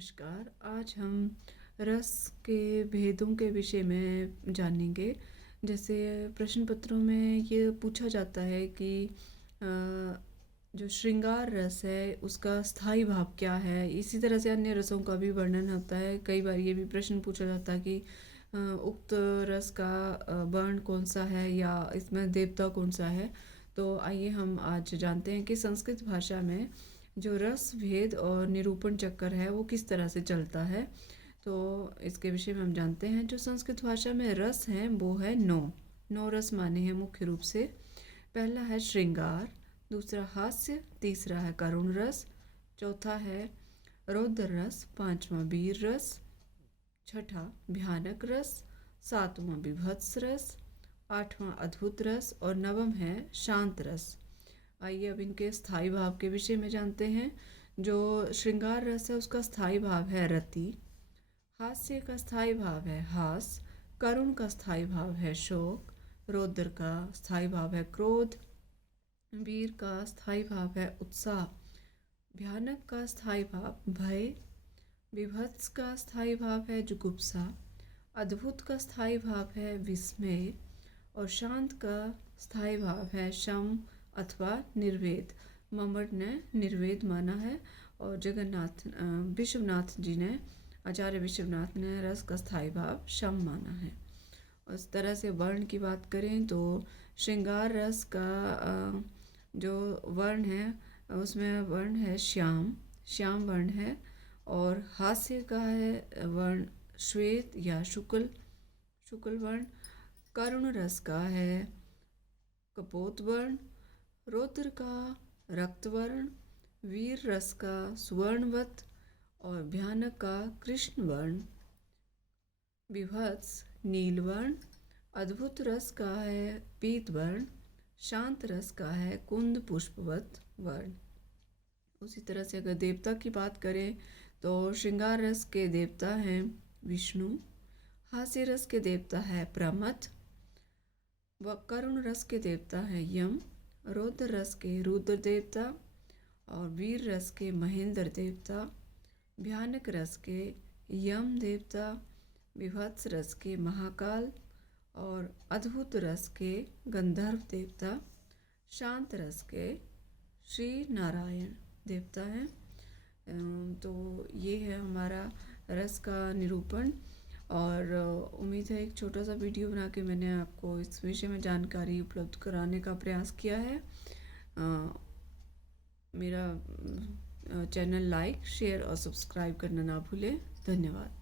नमस्कार। आज हम रस के भेदों के विषय में जानेंगे। जैसे प्रश्न पत्रों में ये पूछा जाता है कि जो श्रृंगार रस है उसका स्थायी भाव क्या है। इसी तरह से अन्य रसों का भी वर्णन होता है। कई बार ये भी प्रश्न पूछा जाता है कि उक्त रस का वर्ण कौन सा है या इसमें देवता कौन सा है। तो आइए हम आज जानते हैं कि संस्कृत भाषा में जो रस भेद और निरूपण चक्कर है वो किस तरह से चलता है। तो इसके विषय में हम जानते हैं। जो संस्कृत भाषा में रस हैं वो है नौ रस माने हैं मुख्य रूप से। पहला है श्रृंगार, दूसरा हास्य, तीसरा है करुण रस, चौथा है रौद्र रस, पांचवा वीर रस, छठा भयानक रस, सातवां विभत्स रस, आठवां अद्भुत रस और नवम है शांत रस। आइए अब इनके स्थायी भाव के विषय में जानते हैं। जो श्रृंगार रस है उसका स्थायी भाव है रति, हास्य का स्थायी भाव है हास, करुण का स्थायी भाव है शोक, रौद्र का स्थायी भाव है क्रोध, वीर का स्थायी भाव है उत्साह, भयानक का स्थायी भाव भय, विभत्स का स्थायी भाव है जुगुप्सा, अद्भुत का स्थायी भाव है विस्मय और शांत का स्थायी भाव है शम अथवा निर्वेद। मम्मट ने निर्वेद माना है और विश्वनाथ जी ने, आचार्य विश्वनाथ ने रस का स्थायी भाव शम माना है। और इस तरह से वर्ण की बात करें तो श्रृंगार रस का जो वर्ण है उसमें वर्ण है श्याम वर्ण है। और हास्य का है वर्ण श्वेत या शुक्ल वर्ण। करुण रस का है कपोत वर्ण, रौद्र का रक्त वर्ण, वीर रस का सुवर्णवत और भयानक का कृष्ण वर्ण, विभत्स नील वर्ण, अद्भुत रस का है पीत वर्ण, शांत रस का है कुंद पुष्पवत वर्ण। उसी तरह से अगर देवता की बात करें तो श्रृंगार रस के देवता हैं विष्णु, हास्य रस के देवता है प्रमथ, व करुण रस के देवता है यम, रौद्र रस के रुद्र देवता और वीर रस के महेंद्र देवता, भयानक रस के यम देवता, विभत्स रस के महाकाल और अद्भुत रस के गंधर्व देवता, शांत रस के श्री नारायण देवता हैं। तो ये है हमारा रस का निरूपण। और उम्मीद है एक छोटा सा वीडियो बना के मैंने आपको इस विषय में जानकारी उपलब्ध कराने का प्रयास किया है। मेरा चैनल लाइक शेयर और सब्सक्राइब करना ना भूलें। धन्यवाद।